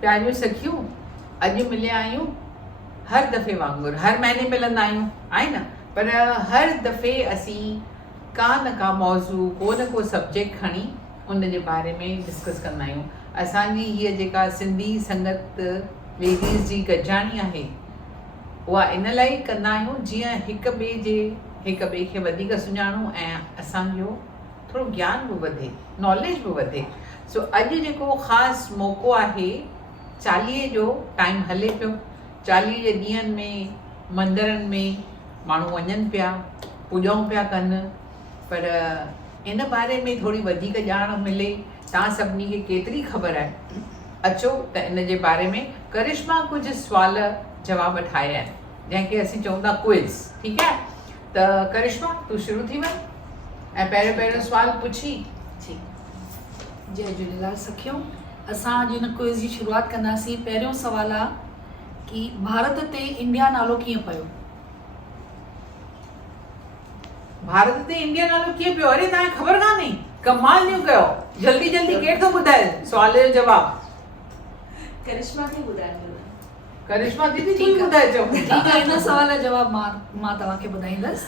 प्यारियूं सखियूं, अॼु मिलिया आहियूं हर दफ़े वांगुरु, हर महीने मिलंदा आहियूं, आहे न, पर हर दफ़े असीं का न का मौज़ू, को न को सब्जेक्ट खणी उन जे बारे में डिस्कस कंदा आहियूं। असांजी हीअ जेका सिंधी संगत लेडीज़ जी गॾिजाणी आहे, उहा इन लाइ कंदा आहियूं जीअं हिक ॿिए खे वधीक सुञाणूं ऐं असांजो थोरो ज्ञान बि वधे, नॉलेज बि वधे। सो अॼु जेको ख़ासि मौक़ो आहे, चालीहे जो टाइम हले पियो। चालीह जे ॾींहंनि में मंदरनि में माण्हू वञनि पिया, पूॼाऊं पिया कनि, पर इन बारे में थोरी वधीक ॼाण मिले। तव्हां सभिनी खे केतिरी ख़बर आहे? अचो त इन जे बारे में करिश्मा कुझु सुवाल जवाब ठाहिया आहिनि, जंहिंखे असीं चऊं था क्विज़। ठीकु आहे, त करिश्मा तूं शुरू थी वञ ऐं पहिरियों सुवाल पुछी। जी, जय झूलेलाल सखियूं। असां अॼु हिन क्विज़ जी शुरूआत कंदासीं। पहिरियों सुवाल आहे कि भारत ते इंडिया नालो कीअं पियो? भारत ते इंडिया नालो कीअं पियो? अरे तव्हांखे ख़बर कान्हे? कमाल न्यू कयो। जल्दी केरु थो ॿुधाए सुवाल जो जवाबु? करिश्मा खे ॿुधाइणो। करिश्मा दीदी तूं ई ॿुधाए चओ। ठीक आहे, हिन सवाल जो जवाबु मां तव्हांखे ॿुधाईंदसि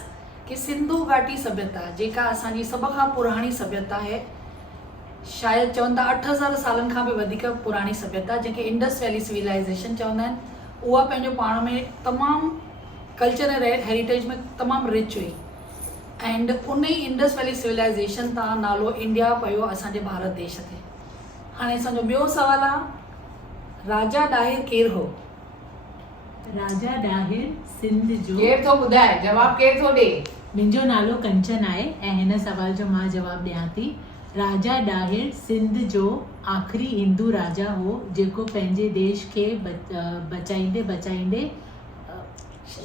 कि सिंधु घाटी सभ्यता, जेका असांजी सभ खां पुराणी सभ्यता आहे, शायदि चवनि था 8000 सालनि खां बि वधीक पुराणी सभ्यता, जंहिंखे इंडस वैली सिविलाइज़ेशन चवंदा आहिनि, उहा पंहिंजो पाण में तमामु कल्चर ऐं हेरिटेज में तमामु रिच हुई। एंड उन ई इंडस वैली सिविलाइज़ेशन तां नालो इंडिया पियो असांजे भारत देश ते। हाणे असांजो ॿियो सुवालु आहे, राजा ॾाहिर केरु हो? राजा ॾाहिर सिंध जो। केरु थो ॿुधाए? जवाबु केरु थो ॾे? मुंहिंजो नालो कंचन आहे ऐं हिन सवाल जो मां जवाबु ॾियां थी। राजा ॾाहिर सिंध जो आख़िरी हिंदू राजा हो, जेको पंहिंजे देश खे बचाईंदे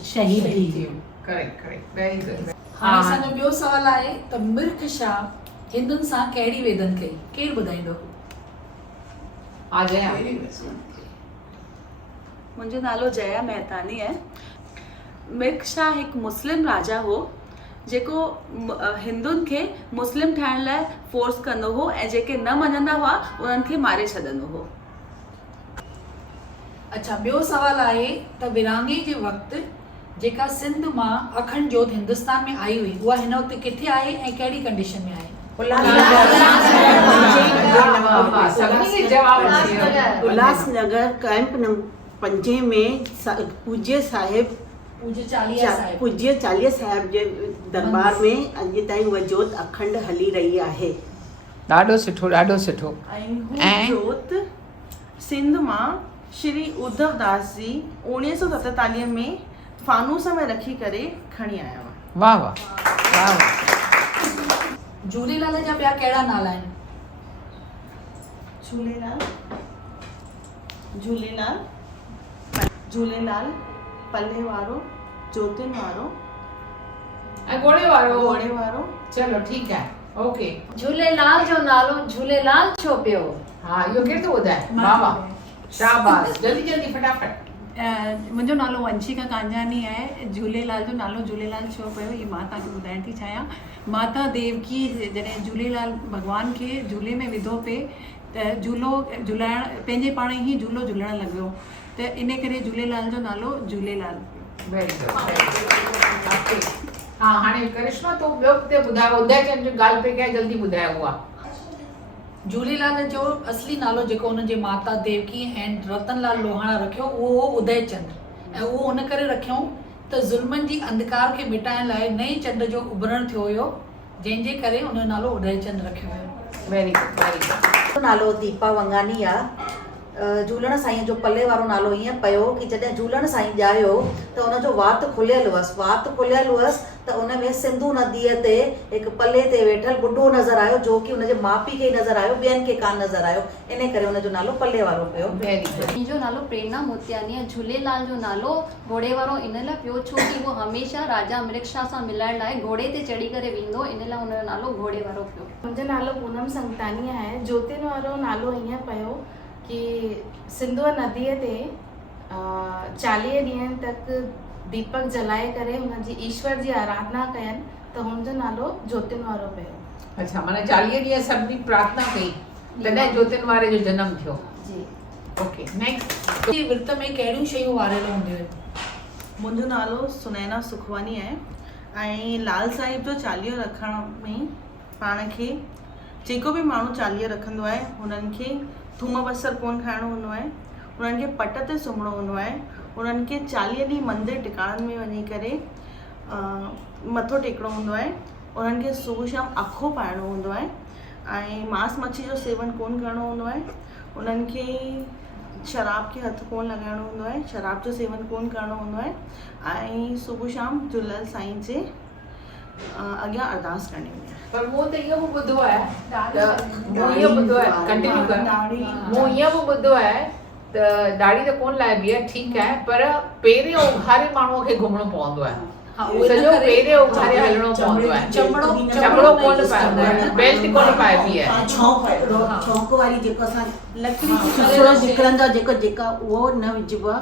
शहीद थी वियो। Correct, very good. हाणे असांजो ॿियो सुवालु आहे त मिर्ख शाह हिंदुनि सां कहिड़ी वेदन कई? केरु ॿुधाईंदो? मुंहिंजो नालो जया मेहतानी आहे। मिर्ख शाह हिकु मुस्लिम राजा हो, जेको हिंदुनि खे मुस्लिम ठाहिण लाइ फोर्स कंदो हो ऐं जेके न मञंदा हुआ उन्हनि खे मारे छॾंदो हो। अच्छा, ॿियो सुवालु आहे त विरहाङे जे वक़्तु जेका सिंध मां अखंड जोत हिंदुस्तान में आई हुई, उहा हिन वक़्तु किथे आहे ऐं कहिड़ी कंडीशन में आहे? उल्हासनगर कैंप नंबर 5 में पूज्य चालीहा साहिब जे दरबार में अॼु ताईं उहा जोत अखंड हली रही आहे। ॾाढो सुठो। ऐं जोत सिंध मां श्री उद्धव दास जी 1947 में फानूस में रखी करे खणी आया हुआ। वाह वाह। झूलेलाल जा ॿिया कहिड़ा नाला आहिनि? झूलेलाल पल्ले वारो, जोतिन वारो ऐं घोड़े वारो। चलो ठीकु आहे, ओके। झूलेलाल जो नालो झूलेलाल छो पियो? हा, इहो केरु थो ॿुधाए? वाह, शाबाश। जल्दी फटाफट। मुंहिंजो नालो वंशिका कांजानी आहे। झूलेलाल जो नालो झूलेलाल छो पियो, इहे मां तव्हांखे ॿुधाइण थी चाहियां। माता देवकी जॾहिं झूलेलाल भॻवान खे झूले में विधो पिए त झूलो झुलाइण पंहिंजे पाण ई झूलो झुलणु लॻियो, त इन करे झूलेलाल जो नालो झूलेलाल पियो। Very good. हा, हाणे करिश्मा तो ॿियो ते ॿुधायो, उदयचंद जो ॻाल्हि पे कया, जल्दी ॿुधायो। उहा झूलेलाल जो असली नालो जेको हुनजे माता देवकी ऐं रतनलाल लोहाणा रखियो, उहो हो उदयचंद। ऐं उहो हुन करे रखियऊं त ज़ुल्मनि जी अंधकार खे मिटाइण लाइ नए चंड जो उभरण थियो हुयो, जंहिंजे करे हुन जो नालो उदयचंद रखियो हुयो। Very good. नालो दीपा वंगानी आहे। झूलण साईं जो पल्ले वारो नालो ईअं पियो कि जॾहिं झूलण साईं ॼायो त हुनजो वात खुलियल हुअसि त उन में सिंधु नदीअ ते हिकु पल्ले ते वेठल बुढो नज़र आयो, जो कि हुनजे माउ पीउ खे नज़र आयो, ॿियनि खे कान नज़र आयो, इन करे हुनजो नालो पल्ले वारो पियो। मुंहिंजो नालो प्रेरणा मोतियानी आहे। झूलेलाल जो नालो घोड़े वारो इन लाइ पियो छो कि उहो हमेशह राजा मिर्ख शाह सां मिलण लाइ घोड़े ते चढ़ी करे वेंदो, इन लाइ हुनजो नालो घोड़े वारो पियो। मुंहिंजो नालो पूनम संगतानी आहे। जोतिन वारो नालो ईअं पियो कि सिंधु नदीअ ते 40 ॾींहंनि तक दीपक जलाए करे हुनजी ईश्वर जी आराधना कयनि, त हुनजो नालो जोतिन वारो पियो। अच्छा, माना 40 ॾींहं सभिनी प्रार्थना कई, तॾहिं जोतिन वारे जो जनम थियो। जी। ओके नेक्स्ट ये विर्त में कहिड़ियूं शयूं वारियल हूंदियूं आहिनि? मुंहिंजो नालो सुनैना सुखवानी आहे ऐं लाल साहिब जो चालीहो रखण में पाण खे जेको बि माण्हू चालीहो रखंदो आहे हुननि खे थूम बसर कोन खाइणो हूंदो आहे, उन्हनि खे पट ते सुम्हणो हूंदो आहे, उन्हनि खे 40 ॾींहं मंदिर टिकाणनि में वञी करे मथो टेकणो हूंदो आहे, उन्हनि खे सुबुह शाम अखो पाइणो हूंदो आहे ऐं मांस मच्छी जो सेवन कोन करिणो हूंदो आहे, उन्हनि खे शराब खे हथु कोन लॻाइणो हूंदो आहे, शराब जो सेवन कोन करिणो हूंदो आहे ऐं सुबुह शाम झूलेलाल साईं जे अॻियां अरदास करणी हूंदी आहे। पर मूं त इहो बि ॿुधो आहे मूं इहो ॿुधो आहे कंटिन्यू कर मूं इहो बि ॿुधो आहे त ॾाढ़ी त कोन लाइबी आहे ठीकु आहे पर पहिरियों उघारे माण्हूअ खे घुमणो पवंदो आहे सॼो पहिरियों उघारे हलणो पवंदो आहे चमड़ो कोन पाइबो आहे बेल्ट कोन पाइबी आहे छौंक वारी जेको असां लकड़ी जो निकिरंदो आहे जेका उहो न विझिबो आहे।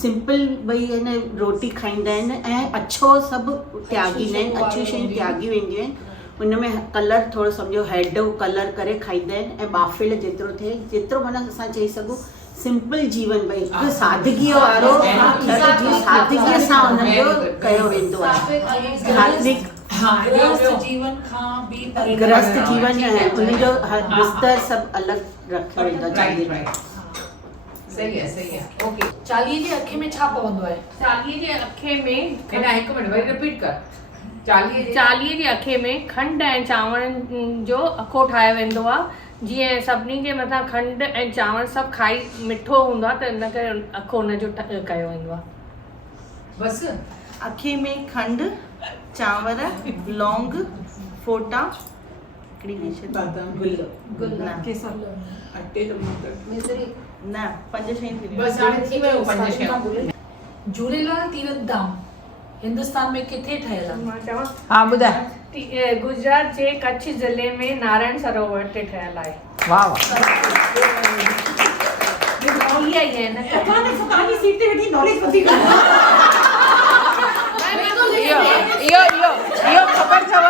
सिंपल भई हिन रोटी खाईंदा आहिनि ऐं अछो सभु त्यागींदा आहिनि, अछियूं शयूं त्यागी वेंदियूं आहिनि, उन में कलर थोरो सम्झो हेड कलर करे खाईंदा आहिनि ऐं बाफ़िल जेतिरो थिए जेतिरो माना असां चई सघूं सिंपल जीवन भई हिकु सादगीअ वारो सादगीअ सां हुननि जो कयो वेंदो आहे। धार्मिक गृहस्थ जीवन ऐं उनजो बिस्तर सभु अलॻि रखियो वेंदो आहे। सही आहे ओके चालीहे जे अखे में छा पवंदो आहे? चालीहे जे अखे में हिन हिकु मिनट वरी रिपीट कर चालीहे जे अखे में खंड ऐं चांवरनि जो अखो ठाहियो वेंदो आहे, जीअं सभिनी जे मथां खंड ऐं चांवर सभु खाई मिठो हूंदो आहे त इन करे अखो हुनजो कयो वेंदो आहे। बस अखे में खंड चांवर लौंग फोटा न 5 शयूं थी बस हाणे थी वियो 5 शयूं। झूलेलाल तीर्थ धाम हिंदुस्तान में किथे ठहियल आहे? मां चवां हा ॿुधाए गुजरात जे कच्छ ज़िले में नारायण सरोवर ते ठहियल आहे। वाह इहा ई आहे न इहो ख़बर अथव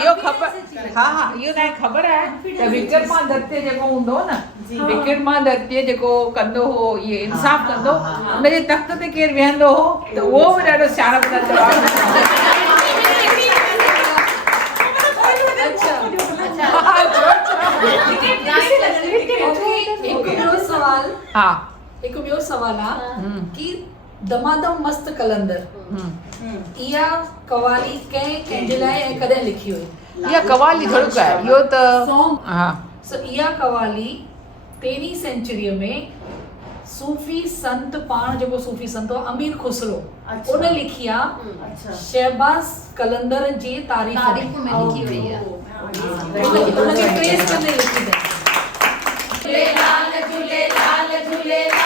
इहो ख़बर हा इहो तव्हांखे ख़बर आहे त विक्रमादित्य जेको हूंदो न विक्रमादित्य जेको कंदो हो इहे इंसाफ़ कंदो हुनजे तख़्त ते केरु वेहंदो हो त उहो बि ॾाढो सियाणप सां जवाबु हिकु ॿियो सवाल आहे कि दमादम मस्त कलंदर इहा कवाली कंहिंजे लाइ ऐं कॾहिं लिखी हुई? इहा कवाली थोड़ो आहे इहो त हा इहा कवाली 13वीं सेंचुरीअ में सूफ़ी संत पाण जेको सूफ़ी संत हो अमीर खुसरो उन लिखी आहे शहबाज़ कलंदर जी तारीफ़ में लिखी वई आहे। उनखे प्रेज़ कंदे लिखी अथई। झूलेलाल झूलेलाल झूलेलाल